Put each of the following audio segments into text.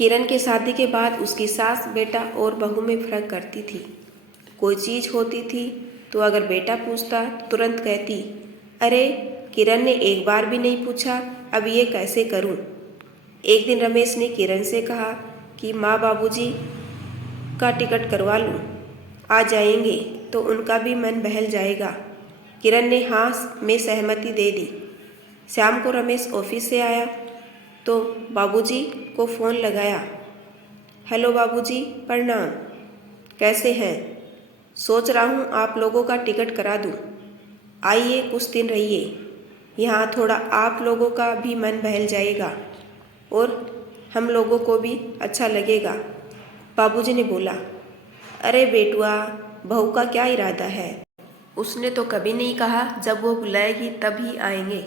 किरण के शादी के बाद उसकी सास बेटा और बहू में फर्क करती थी। कोई चीज़ होती थी तो अगर बेटा पूछता तो तुरंत कहती, अरे किरण ने एक बार भी नहीं पूछा, अब ये कैसे करूं। एक दिन रमेश ने किरण से कहा कि माँ बाबूजी का टिकट करवा लूं, आ जाएंगे तो उनका भी मन बहल जाएगा। किरण ने हाँ में सहमति दे दी। शाम को रमेश ऑफिस से आया तो बाबूजी को फ़ोन लगाया। हेलो बाबूजी, प्रणाम, कैसे हैं? सोच रहा हूँ आप लोगों का टिकट करा दूँ। आइए कुछ दिन रहिए, यहाँ थोड़ा आप लोगों का भी मन बहल जाएगा और हम लोगों को भी अच्छा लगेगा। बाबूजी ने बोला, अरे बेटुआ, बहू का क्या इरादा है? उसने तो कभी नहीं कहा जब वो बुलाएगी तब ही आएंगे।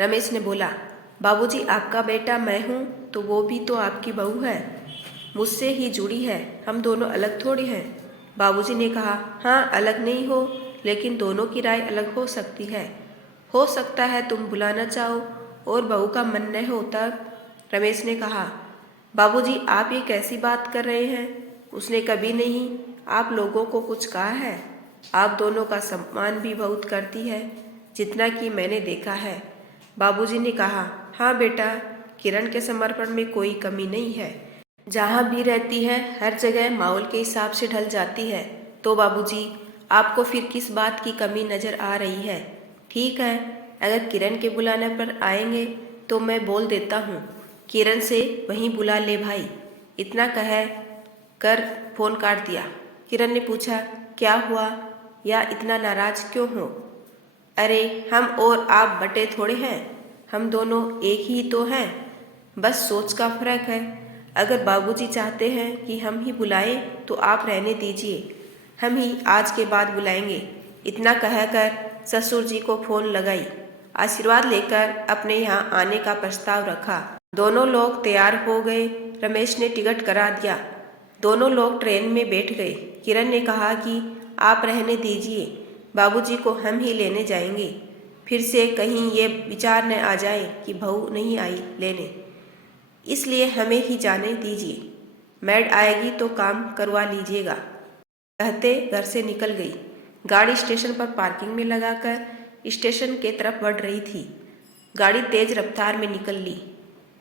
रमेश ने बोला, बाबूजी आपका बेटा मैं हूँ तो वो भी तो आपकी बहू है, मुझसे ही जुड़ी है, हम दोनों अलग थोड़ी हैं। बाबूजी ने कहा, हाँ अलग नहीं हो, लेकिन दोनों की राय अलग हो सकती है। हो सकता है तुम बुलाना चाहो और बहू का मन न हो तब। रमेश ने कहा, बाबूजी आप ये कैसी बात कर रहे हैं? उसने कभी नहीं आप लोगों को कुछ कहा है। आप दोनों का सम्मान भी बहुत करती है, जितना कि मैंने देखा है। बाबूजी ने कहा, हाँ बेटा, किरण के समर्पण में कोई कमी नहीं है। जहाँ भी रहती है हर जगह माहौल के हिसाब से ढल जाती है। तो बाबूजी आपको फिर किस बात की कमी नज़र आ रही है? ठीक है, अगर किरण के बुलाने पर आएंगे तो मैं बोल देता हूँ, किरण से वहीं बुला ले भाई। इतना कह कर फोन काट दिया। किरण ने पूछा, क्या हुआ या इतना नाराज क्यों हो? अरे हम और आप बटे थोड़े हैं, हम दोनों एक ही तो हैं, बस सोच का फर्क है। अगर बाबूजी चाहते हैं कि हम ही बुलाएं तो आप रहने दीजिए, हम ही आज के बाद बुलाएंगे। इतना कहकर ससुर जी को फोन लगाई, आशीर्वाद लेकर अपने यहाँ आने का प्रस्ताव रखा। दोनों लोग तैयार हो गए। रमेश ने टिकट करा दिया। दोनों लोग ट्रेन में बैठ गए। किरण ने कहा कि आप रहने दीजिए, बाबूजी को हम ही लेने जाएंगे। फिर से कहीं ये विचार न आ जाए कि बहू नहीं आई लेने, इसलिए हमें ही जाने दीजिए। मैड आएगी तो काम करवा लीजिएगा, कहते घर से निकल गई। गाड़ी स्टेशन पर पार्किंग में लगाकर स्टेशन के तरफ बढ़ रही थी। गाड़ी तेज रफ्तार में निकल ली।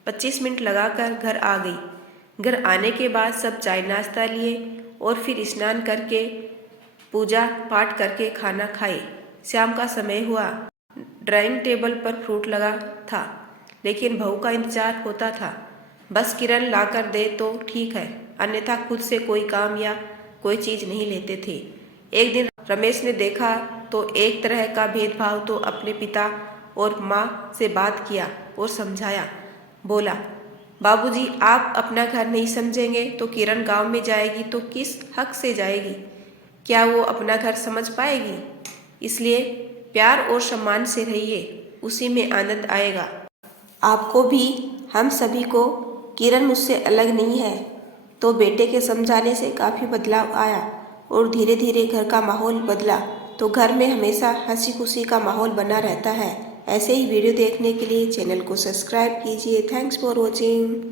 25 मिनट लगाकर घर आ गई। घर आने के बाद सब चाय नाश्ता लिए और फिर स्नान करके पूजा पाठ करके खाना खाए। शाम का समय हुआ। ड्राइंग टेबल पर फ्रूट लगा था, लेकिन बहू का इंतजार होता था। बस किरण लाकर दे तो ठीक है, अन्यथा खुद से कोई काम या कोई चीज़ नहीं लेते थे। एक दिन रमेश ने देखा तो एक तरह का भेदभाव तो अपने पिता और माँ से बात किया और समझाया। बोला, बाबूजी आप अपना घर नहीं समझेंगे तो किरण गांव में जाएगी तो किस हक से जाएगी? क्या वो अपना घर समझ पाएगी? इसलिए प्यार और सम्मान से रहिए, उसी में आनंद आएगा। आपको भी, हम सभी को किरण मुझसे अलग नहीं है। तो बेटे के समझाने से काफ़ी बदलाव आया और धीरे धीरे घर का माहौल बदला। तो घर में हमेशा हंसी खुशी का माहौल बना रहता है। ऐसे ही वीडियो देखने के लिए चैनल को सब्सक्राइब कीजिए। Thanks for watching.